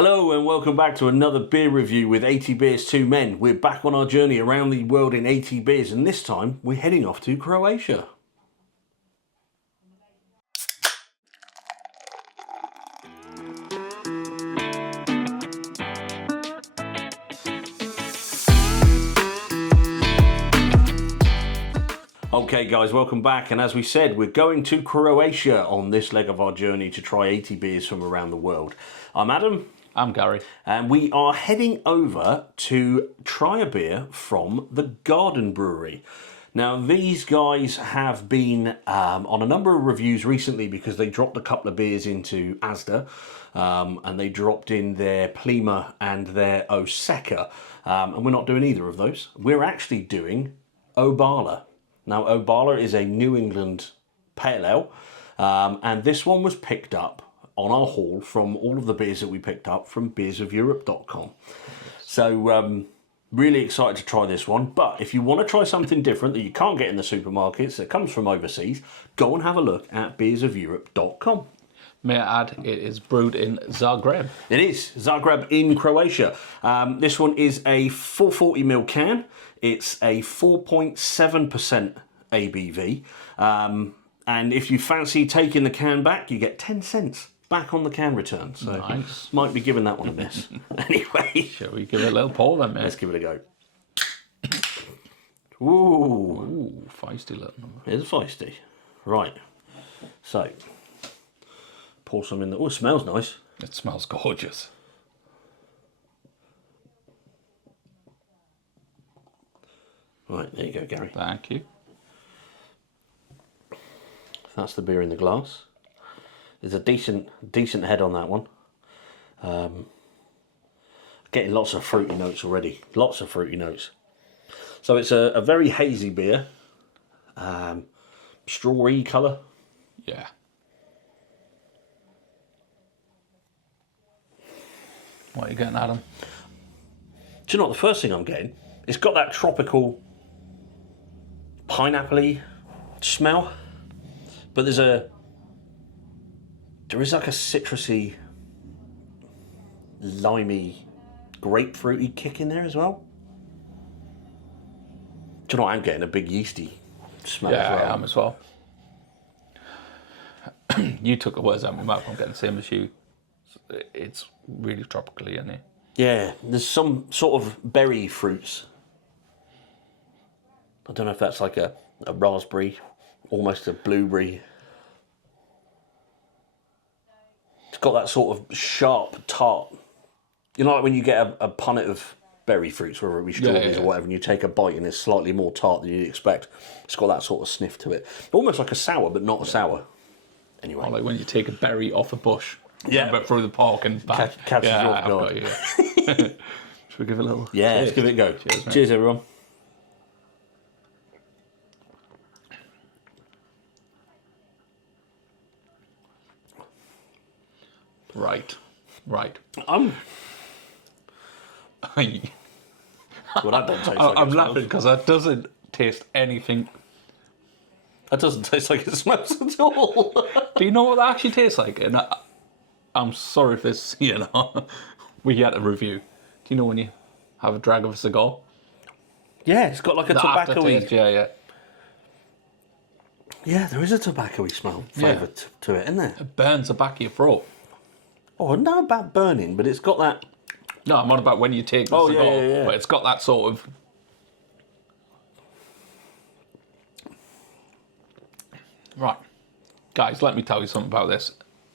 Hello and welcome back to another beer review with 80 Beers 2 Men. We're back on our journey around the world in 80 beers, and this time we're heading off to Croatia. Okay guys, welcome back, and as we said, we're going to Croatia on this leg of our journey to try 80 beers from around the world. I'm Adam. I'm Gary. And we are heading over to try a beer from the Garden Brewery. Now, these guys have been on a number of reviews recently because they dropped a couple of beers into Asda, and they dropped in their Plima and their Oseka, and we're not doing either of those. We're actually doing Obala. Now, Obala is a New England pale ale, and this one was picked up on our haul from all of the beers that we picked up from beersofeurope.com. So really excited to try this one. But if you want to try something different that you can't get in the supermarkets that comes from overseas, go and have a look at beersofeurope.com. May I add, it is brewed in Zagreb. It is Zagreb in Croatia. This one is a 440ml can. It's a 4.7% ABV. And if you fancy taking the can back, you get 10 cents. Back on the can return, so nice. Might be giving that one a miss. Anyway, Shall we give it a little pour then, mate? Let's give it a go. Ooh, Ooh, feisty little number. It is feisty. Right, so pour some in there. Oh, it smells nice. It smells gorgeous. Right, there you go, Gary. Thank you. That's the beer in the glass. There's a decent head on that one. Getting lots of fruity notes already. Lots of fruity notes. So it's a very hazy beer. Strawberry colour. Yeah. What are you getting, Adam? Do you know what the first thing I'm getting? It's got that tropical pineapple-y smell. But there is like a citrusy, limey, grapefruity kick in there as well. Do you know what I'm getting? A big yeasty smell as well. Yeah, I am as well. You took the words out of my mouth. I'm getting the same as you. It's really tropically in there. Yeah, there's some sort of berry fruits. I don't know if that's like a raspberry, almost a blueberry. It's got that sort of sharp tart. You know, like when you get a punnet of berry fruits, whether it be strawberries or whatever, and you take a bite and it's slightly more tart than you'd expect. It's got that sort of sniff to it. Almost like a sour, but not a sour. Anyway. Or like when you take a berry off a bush. Yeah. But through the park and back. Catches you off I've guard. got you. Should we give it a little? Yeah, taste? let's give it a go. Cheers, mate. Cheers, everyone. Right. Well, that don't taste like I'm it laughing smells. because that doesn't taste anything. That doesn't taste like it smells at all. Do you know what that actually tastes like? And I'm sorry if this, we had a review. Do you know when you have a drag of a cigar? Yeah, it's got like a The tobacco-y. aftertaste, yeah. Yeah, there is a tobacco-y smell flavour to it, isn't there? It burns the back of your throat. Oh, not about burning, but it's got that. No, I'm not about when you take the cigar, yeah. but it's got that sort of. Right, guys, let me tell you something about this.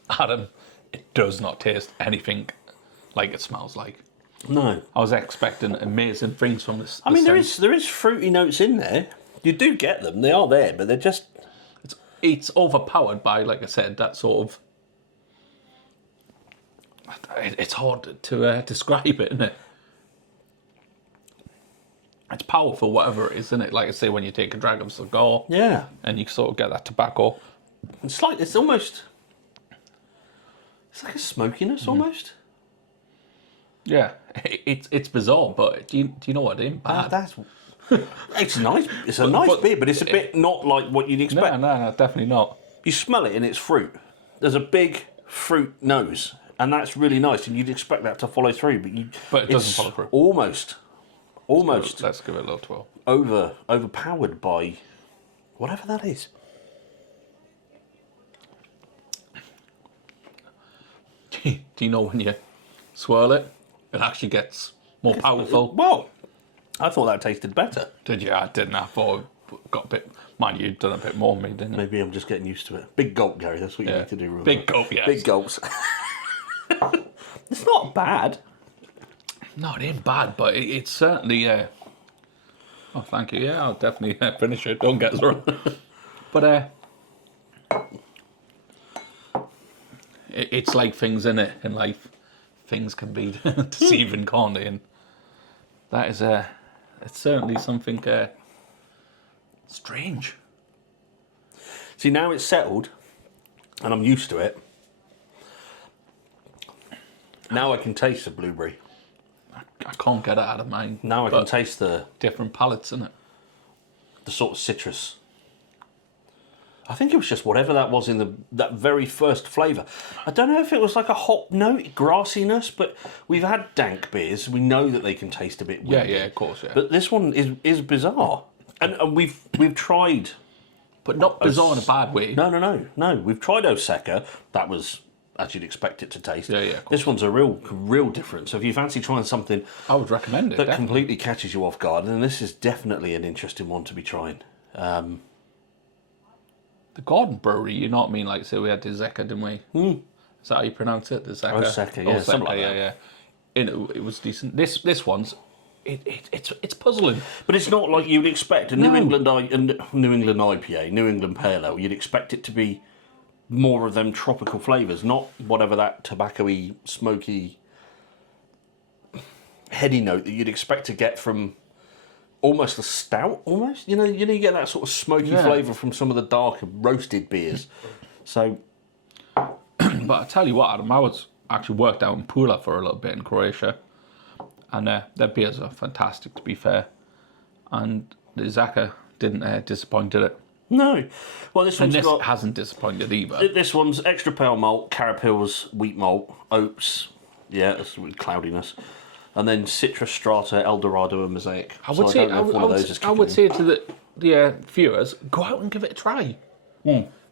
Adam, it does not taste anything like it smells like. No. I was expecting amazing things from this. I mean, there is fruity notes in there. You do get them. They are there, but they're just. It's overpowered by, like I said, that sort of. It's hard to describe it, isn't it? It's powerful, whatever it is, isn't it? Like I say, when you take a drag of a cigar, Yeah. and you sort of get that tobacco. It's like it's almost. It's like a smokiness almost. Yeah, it's bizarre, but do you know what I mean? Bad. That's. It's nice. It's a nice beer, but it's a bit not like what you'd expect. No, definitely not. You smell it and it's fruit. There's a big fruit nose. And that's really nice, and you'd expect that to follow through, But it doesn't follow through. Almost Let's give it a little twirl. overpowered by whatever that is. Do you know when you swirl it, it actually gets more powerful? Well, I thought that tasted better. Did you? I didn't. I thought it got a bit. Mind you, you've done a bit more than me, didn't you? Maybe I'm just getting used to it. Big gulp, Gary. That's what you need to do. Remember. Big gulp, yes. Big gulps. It's not bad. No, it ain't bad, but it's certainly. Oh, thank you. Yeah, I'll definitely finish it. Don't get us wrong. But it's like things in it in life. Things can be deceiving, can't they? And that is it's certainly something strange. See, now it's settled, and I'm used to it. Now I can taste the blueberry. I can't get it out of mine. Now I can taste the different palates in it. The sort of citrus. I think it was just whatever that was in that very first flavour. I don't know if it was like a hop note, grassiness, but we've had dank beers. We know that they can taste a bit weird. Yeah, of course, yeah. But this one is bizarre. And we've tried... But not bizarre in a bad way. No. We've tried Osaka. That was as you'd expect it to taste. Yeah, of course. This one's a real difference. So if you fancy trying something... I would recommend it, that definitely. completely catches you off guard, then this is definitely an interesting one to be trying. The Garden Brewery, you know what I mean? Like, say we had the Zeka, didn't we? Is that how you pronounce it? The Zeka? Osaka, yeah, something like that. Yeah. It was decent. This one's, it's puzzling. But it's not like you'd expect a New England IPA, New England Pale Ale. You'd expect it to be more of them tropical flavours, not whatever that tobacco-y, smoky, heady note that you'd expect to get from almost a stout, almost. You know, you get that sort of smoky flavour from some of the darker roasted beers. So, but I tell you what, Adam, I was actually worked out in Pula for a little bit in Croatia, and their beers are fantastic, to be fair. And the Zaka didn't disappoint, did it? no. Well, this one's hasn't disappointed either. This one's extra pale malt, Carapils, wheat malt, oats. Yeah, that's with cloudiness. And then Citrus Strata, Eldorado, and Mosaic. I would say to the viewers, go out and give it a try.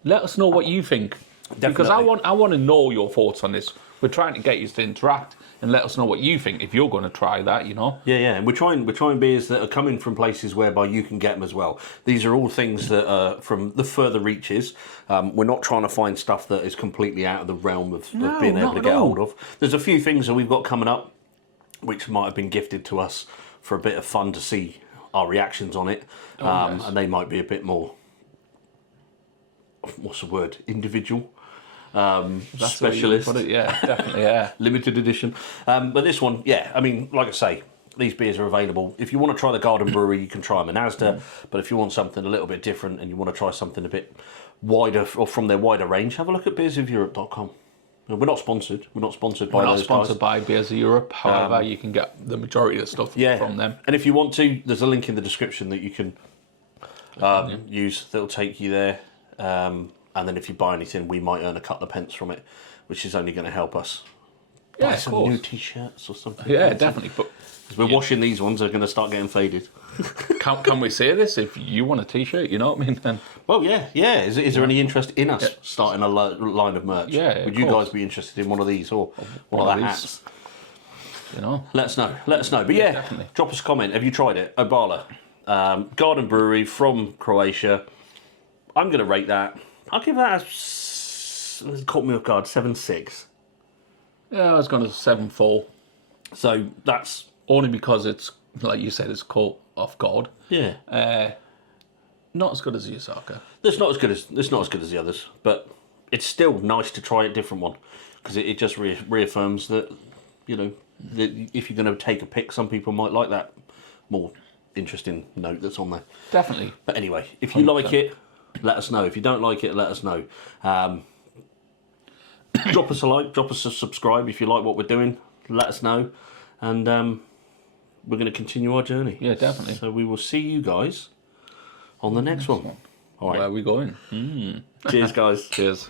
Let us know what you think. Definitely. Because I want to know your thoughts on this. We're trying to get you to interact and let us know what you think if you're going to try that, you know. Yeah, and we're trying beers that are coming from places whereby you can get them as well. These are all things that are from the further reaches. We're not trying to find stuff that is completely out of the realm of being able to get hold of. There's a few things that we've got coming up which might have been gifted to us for a bit of fun to see our reactions on it. Yes. And they might be a bit more, what's the word, individual, specialist. Put it, yeah, definitely, yeah. Limited edition. But this one, yeah, I mean, like I say, these beers are available. If you want to try the Garden Brewery, you can try them in Asda. But if you want something a little bit different and you want to try something a bit wider or from their wider range, have a look at beersofeurope.com. We're not sponsored. We're not sponsored by those guys. We're not sponsored by Beers of Europe. However, you can get the majority of the stuff from them. And if you want to, there's a link in the description that you can use that'll take you there. And then if you buy anything, we might earn a couple of pence from it, which is only going to help us buy some new T-shirts or something. Yeah, definitely. But because we're washing these ones, they're going to start getting faded. Can we say this? If you want a T-shirt, you know what I mean? Then well, yeah. Is there any interest in us starting a line of merch? Yeah. Would you guys be interested in one of these or one of the hats? You know, let us know. But yeah, definitely. Drop us a comment. Have you tried it? Obala, Garden Brewery from Croatia. I'm going to rate that. I'll give that a caught me off guard 7.6. Yeah, I was going to 7.4. So that's only because it's like you said, it's caught off guard. Yeah. Not as good as the Osaka. It's not as good as the others, but it's still nice to try a different one because it just reaffirms that that if you're going to take a pick, some people might like that more interesting note that's on there. Definitely. But anyway, if you 100%. Like it, let us know. If you don't like it, let us know. Drop us a like, drop us a subscribe if you like what we're doing. Let us know, and we're going to continue our journey. Yeah, definitely. So we will see you guys on the next one. All right. Where are we going? Cheers, guys. Cheers.